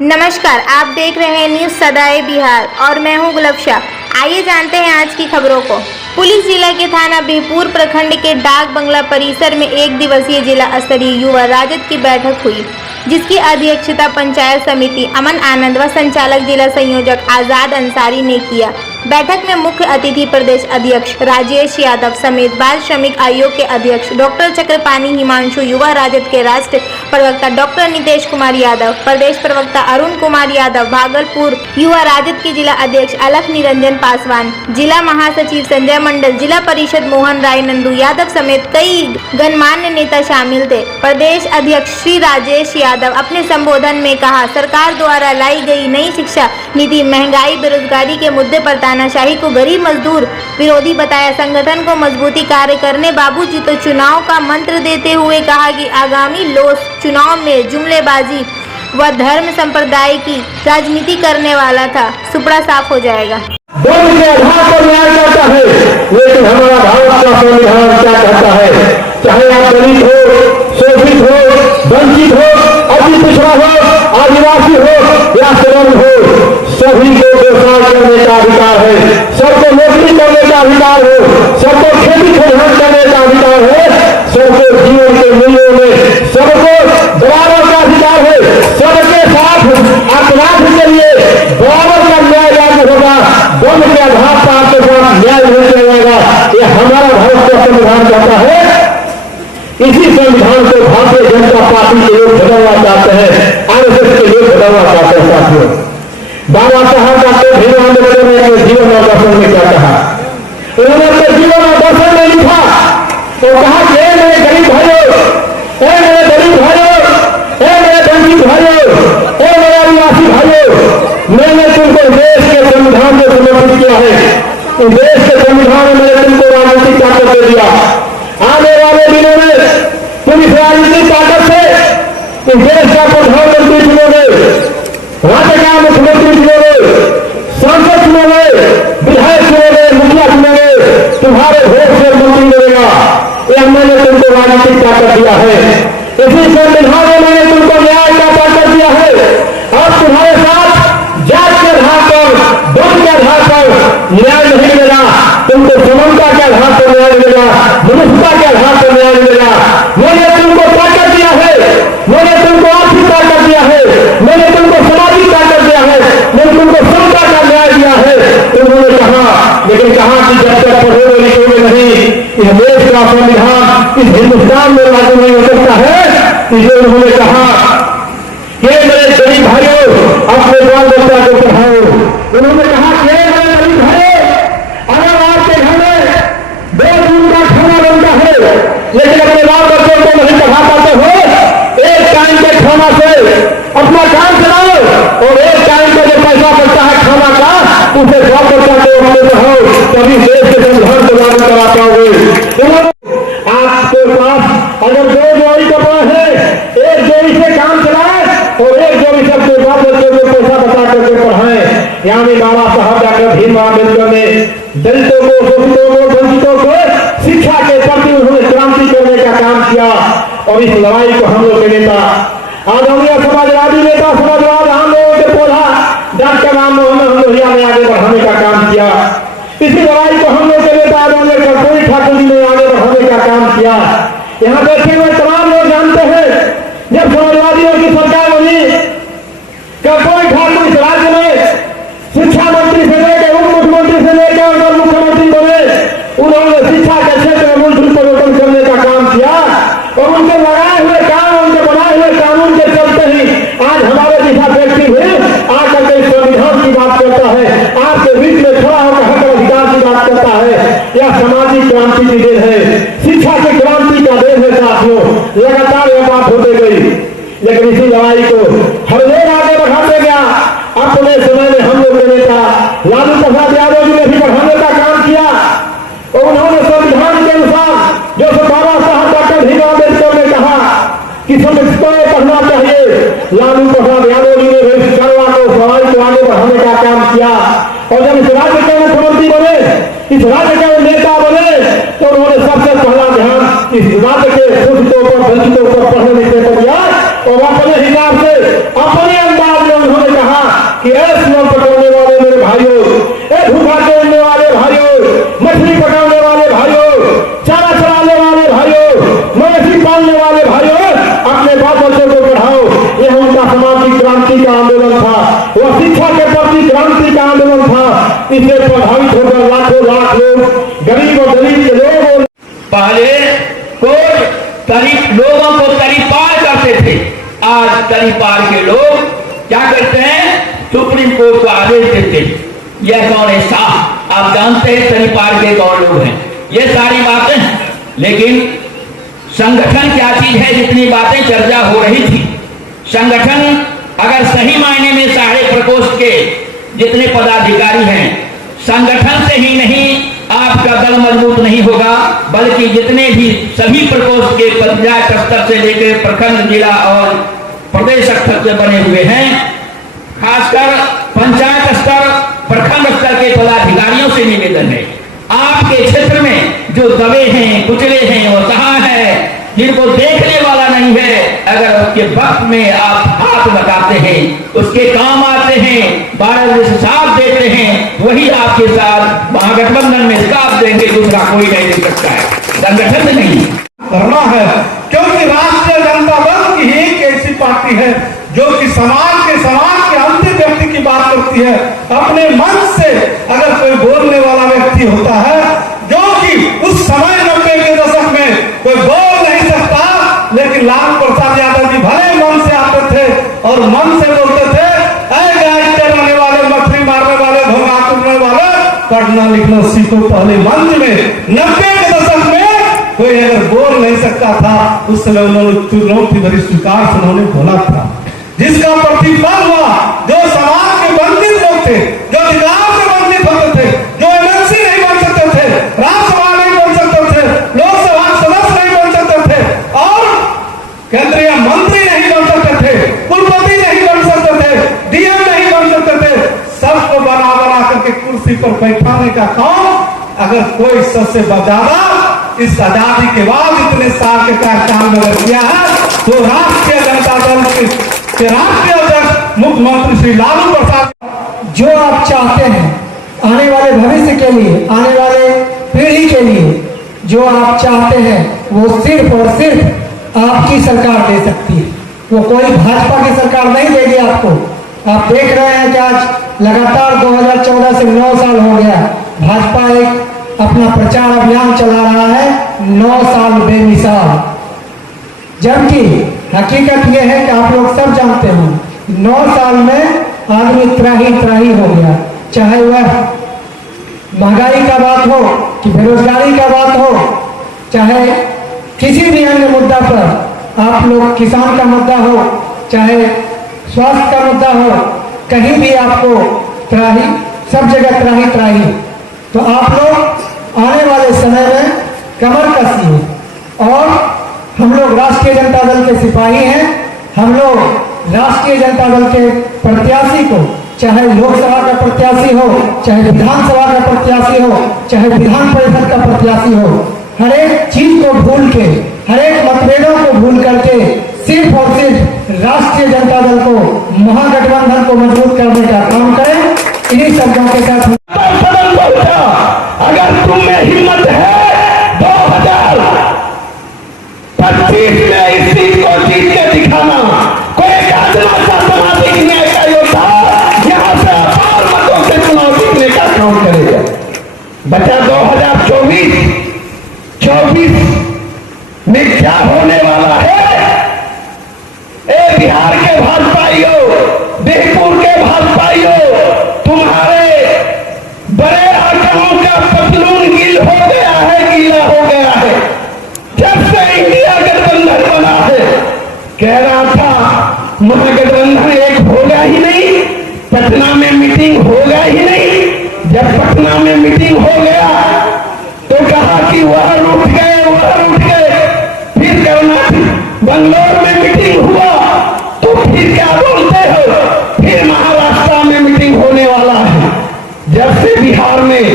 नमस्कार, आप देख रहे हैं न्यूज सदाए बिहार और मैं हूं गुलफशा। आइए जानते हैं आज की खबरों को। पुलिस जिला के थाना बिहपुर प्रखंड के डाक बंगला परिसर में एक दिवसीय जिला स्तरीय युवा राजद की बैठक हुई, जिसकी अध्यक्षता पंचायत समिति अमन आनंद व संचालक जिला संयोजक आजाद अंसारी ने किया। बैठक में मुख्य अतिथि प्रदेश अध्यक्ष राजेश यादव समेत बाल श्रमिक आयोग के अध्यक्ष डॉक्टर चक्रपाणी हिमांशु, युवा राजद के राष्ट्रीय प्रवक्ता डॉक्टर नितेश कुमार यादव, प्रदेश प्रवक्ता अरुण कुमार यादव, भागलपुर युवा राजद के जिला अध्यक्ष अलख निरंजन पासवान, जिला महासचिव संजय मंडल, जिला परिषद मोहन राय नंदू यादव समेत कई गणमान्य नेता शामिल थे। प्रदेश अध्यक्ष श्री राजेश यादव अपने संबोधन में कहा, सरकार द्वारा लाई गई नई शिक्षा नीति महंगाई बेरोजगारी के मुद्दे पर तानाशाही को गरीब मजदूर विरोधी बताया। संगठन को मजबूती कार्य करने बाबूजी तो चुनाव का मंत्र देते हुए कहा कि आगामी लोक चुनाव में जुमलेबाजी व धर्म संप्रदाय की राजनीति करने वाला था सुपड़ा साफ हो जाएगा। धर्म के आधार पर न्याय करता है, लेकिन हमारा भारत का संविधान क्या कहता है? चाहे आप दलित हो, शोषित हो, वंचित हो, अति पिछड़ा हो, आदिवासी हो या श्रम हो, सभी को व्यवसाय करने का अधिकार है, सबको नौकरी करने का अधिकार हो, सबको खेती खलिहान करने का अधिकार है, सबको जीवन के मूल्यों में सबको बराबर का अधिकार है। सबके साथ अपराध के लिए बराबर का न्याय लागू होगा। धर्म के आधार पर आपके साथ न्याय नहीं किया जाएगा। ये हमारा भारत का संविधान कहता है। इसी संविधान को भारतीय जनता पार्टी के लोग बदलना चाहते हैं, आरएसएस के लोग बदलना चाहते हैं। साथियों, बाबा साहब डॉक्टर भीमराव अम्बेडकर ने अपने जीवन और दर्शन में क्या कहा? उन्होंने अपने जीवन और दर्शन में लिखा तो कहा कि मेरे गरीब भाइयों, मेरे दलित भाइयों, मेरे वंचित भाइयों, मेरे आदिवासी भाइयों, मैंने तुमको देश के संविधान में समर्पित किया है। इस देश के संविधान में मैंने तुमको राजनीतिक ताकत दे दिया। आने वाले दिनों में तुम इस राजनीतिक ताकत से इस देश का प्रधानमंत्री चुनोगे, राज्य का मुख्यमंत्री चुनोगे, सांसद चुनोगे, विधायक चुनोगे, मुखिया चुनोगे, तुम्हारे वोट से मंत्री मिलेगा। यह मैंने तुमको राजनीतिक ताकत दिया है। इसी संविधान में मैंने तुमको न्याय का ताकत दिया है। और तुम्हारे साथ जात के आधार पर, धर्म के आधार पर न्याय नहीं मिलेगा, तुमको समानता के आधार पर न्याय मिलेगा, मनुष्यता के आधार पर न्याय मिलेगा। मैंने तुमको ताकत दिया है, मैंने तुमको आर्थिक ताकत दिया है, मैंने तुमको सामाजिक ताकत दिया है, मैंने तुमको समता का न्याय दिया है। उन्होंने कहा, लेकिन कहा कि जब तक पढ़ोगे लिखोगे नहीं, इस देश का संविधान इस हिंदुस्तान में लागू नहीं हो सकता है। इसलिए उन्होंने कहा कि मेरे गरीब भाइयों, अपने बाल बच्चा को पढ़ाओ। उन्होंने कहा कि मेरे गरीब भाइयों, अगर आपके घर में 2 दिन का खाना बनता है, लेकिन अपने बाल बच्चों को नहीं पढ़ा पाते हो, एक टाइम के खाना से अपना काम चलाओ और एक टाइम का जो पैसा बचता है खाना का, उसे बाल बच्चा को अपने पढ़ाओ, तभी देश के संविधान को लागू करा पाओगे। आपके पास अगर 2 जोड़ी कपड़ा है, एक जोड़ी से काम चलाए और एक जोड़ी से अपने बाल बच्चों को पैसा बचा करके पढ़ाएं। यानी बाबा साहब डॉक्टर भीमराव अम्बेडकर ने दलितों को, शोषितों को, वंचितों को शिक्षा के प्रति उन्होंने क्रांति करने का काम किया। और इस लड़ाई को हम लोग के नेता, आदरणीय समाजवादी नेता, समाजवाद हम लोगों के पौधा डॉक्टर राममोहन लोहिया ने आगे बढ़ाने का काम किया। इसी लड़ाई को हम लोग के नेता आदरणीय कर्पूरी ठाकुर जी ने आगे बढ़ाने का काम किया। यहाँ बैठे हुए तमाम लोग जानते हैं, जब समाजवादियों की सरकार बनी, कर्पूरी ठाकुर इस राज्य में शिक्षा मंत्री से लेकर उप मुख्यमंत्री से लेकर और मुख्यमंत्री बने, उन्होंने शिक्षा के क्षेत्र में मूलभूत परिवर्तन करने का काम किया। और उनके लगाए हुए काम, उनके बनाए हुए कानून के चलते ही आज हमारे जैसा व्यक्ति भी आकर के संविधान की बात करता है, आपके बीच में खड़ा होकर हक अधिकार की बात करता है। यह सामाजिक क्रांति की देन है, शिक्षा की क्रांति का देन है। साथियों, लगातार यह बात होते गई, लेकिन इसी लड़ाई को हर लोग आगे बढ़ाते गया। अपने समय में हम लोग के नेता लालू प्रसाद यादव जी ने भी बढ़ाने का काम किया और उन्होंने संविधान के अनुसार जो बाबा साहब डॉक्टर भीमराव अम्बेडकर ने कहा कि सबको पढ़ना चाहिए, लालू प्रसाद यादव जी ने भी चरवा को लड़ाई को आगे बढ़ाने का काम किया। और जब इस राज्य के मुख्यमंत्री बने, इस राज्य के नेता बने, तो उन्होंने सबसे पहला ध्यान इस राज्य के शोषितों पर, वंचितों पर पढ़ने लिखने पर दिया और अपने हिसाब से, अपने अंदाज में क्रांति का आंदोलन था, वह शिक्षा के प्रति क्रांति का आंदोलन था। इससे प्रभावित होकर लाखों लाख लोग, गरीब और दलित के लोग, पहले लोगों को तरीपार करते थे, आज तरीपार के लोग क्या करते हैं, सुप्रीम कोर्ट को आदेश देते हैं। यह कौन है? साहब आप जानते हैं तरीपार के कौन लोग हैं, ये सारी बातें हैं। लेकिन संगठन क्या चीज है? जितनी बातें चर्चा हो रही थी, संगठन अगर सही मायने में सारे प्रकोष्ठ के जितने पदाधिकारी हैं, संगठन से ही नहीं आपका दल मजबूत नहीं होगा, बल्कि जितने भी सभी प्रकोष्ठ के पंचायत स्तर से लेकर प्रखंड, जिला और प्रदेश स्तर से बने हुए हैं, खासकर पंचायत स्तर, प्रखंड स्तर के पदाधिकारियों से निवेदन है, आपके क्षेत्र में जो दबे हैं, कुचले हैं, और कहाँ है, जिनको देखने वाला नहीं है, अगर उसके वक्त में आप हाथ लगाते हैं, उसके काम आते हैं, 12 बजे से साथ देते हैं, वही आपके साथ महागठबंधन में साथ देंगे, दूसरा कोई नहीं दे सकता है, संगठन नहीं करना है। क्योंकि राष्ट्रीय जनता दल की एक ऐसी पार्टी है जो कि समाज के अंतिम व्यक्ति की बात करती है। अपने मन से अगर कोई बोलने वाला व्यक्ति होता है, जो कि उस समय 90 के दशक में कोई बोल नहीं सकता, लेकिन लालू प्रसाद यादव जी भले मन से आते थे और मन से बोलते थे, ऐ गाय चलाने वाले, मछली मारने वाले, भोगा टूटने वाले, पढ़ना लिखना सीखो। पहले मंच में 90 के दशक में कोई अगर बोल नहीं सकता था, उस समय उन्होंने चुनौती भरी स्वीकार से उन्होंने बोला था, जिसका प्रतिफल हुआ। जो समाज के वंचित लोग थे, जो अधिकार से वंचित होते थे, जो एमएलसी नहीं बन सकते थे, राज्यसभा नहीं बन सकते थे, लोकसभा सदस्य नहीं बन सकते थे, और केंद्रीय मंत्री नहीं बन सकते थे, कुलपति नहीं बन सकते थे, डीएम नहीं बन सकते थे, सबको बना करके कुर्सी पर बैठाने का काम अगर कोई सबसे ज्यादा इस आजादी के बाद इतने साल के कार्यकाल में किया है, तो राष्ट्रीय जनता दल के राष्ट्रीय अध्यक्ष मुख्यमंत्री श्री लालू प्रसाद। जो आप चाहते हैं आने वाले भविष्य के लिए, आने वाले पीढ़ी के लिए, जो आप चाहते हैं वो सिर्फ और सिर्फ आपकी सरकार दे सकती है। वो कोई भाजपा की सरकार नहीं देगी आपको। आप देख रहे हैं कि आज लगातार 2014 से 9 साल हो गया, भाजपा एक अपना प्रचार अभियान चला रहा है, 9 साल बेमिसाल। जबकि हकीकत यह है कि आप लोग सब जानते हो, 9 साल में आदमी त्राही हो गया। चाहे वह महंगाई का बात हो कि बेरोजगारी का बात हो, चाहे किसी भी अन्य मुद्दा पर आप लोग, किसान का मुद्दा हो, चाहे स्वास्थ्य का मुद्दा हो, कहीं भी आपको त्राही, सब जगह त्राही। तो आप लोग आने वाले समय में कमर कसिए। और हम लोग राष्ट्रीय जनता दल के सिपाही हैं, हम लोग राष्ट्रीय जनता दल के प्रत्याशी को, चाहे लोकसभा का प्रत्याशी हो, चाहे विधानसभा का प्रत्याशी हो, चाहे विधान परिषद का प्रत्याशी हो, हर एक चीज को भूल के, हर एक मतभेदों को भूल करके सिर्फ और सिर्फ राष्ट्रीय जनता दल को, महागठबंधन को मजबूत करने का काम करें। इन्हीं शब्दों के साथ अगर तुम में हिम्मत है 2025 में इस सीट को जीत के दिखाना, कोई एक आदमी का सामाजिक न्याय का योद्धा यहाँ से अपार मतों से चुनाव जीतने का काम करेगा। बचा 2024 में क्या होने वाला है? ए बिहार के भाजपाइयों, बिहपुर के भाजपाइयों, तुम्हारे बड़े आकाओं का पतलून गीला हो गया है। जब से इंडिया गठबंधन बना है, कह रहा था महागठबंधन एक होगा ही नहीं, पटना में मीटिंग होगा ही नहीं। जब पटना में मीटिंग हो गया तो कहा कि वह रूठ गए। फिर बंगलोर में मीटिंग हुआ तो फिर क्या बोलते हो? फिर महाराष्ट्र में मीटिंग होने वाला है। जब से बिहार में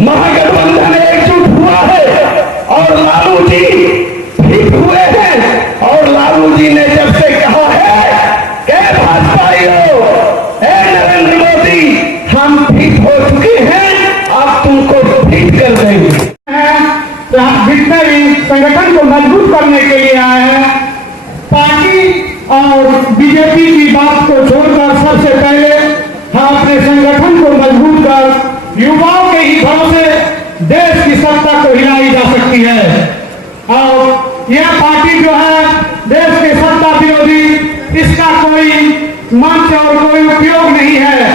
महागठबंधन एकजुट हुआ है और लालू जी फिट हुए हैं, और लालू जी ने जब से कहा है कि भाजपाइयों, नरेंद्र मोदी, हम फिट हो चुके हैं, अब तुमको फिट कर देंगे। जितने भी संगठन को मजबूत करने के लिए आए हैं, पार्टी और बीजेपी की बात को छोड़कर सबसे पहले हम अपने संगठन को मजबूत कर युवाओं के ही भरोसे देश की सत्ता को हिलाई जा सकती है। और यह पार्टी जो है देश के सत्ता विरोधी, इसका कोई मंच और कोई उपयोग नहीं है।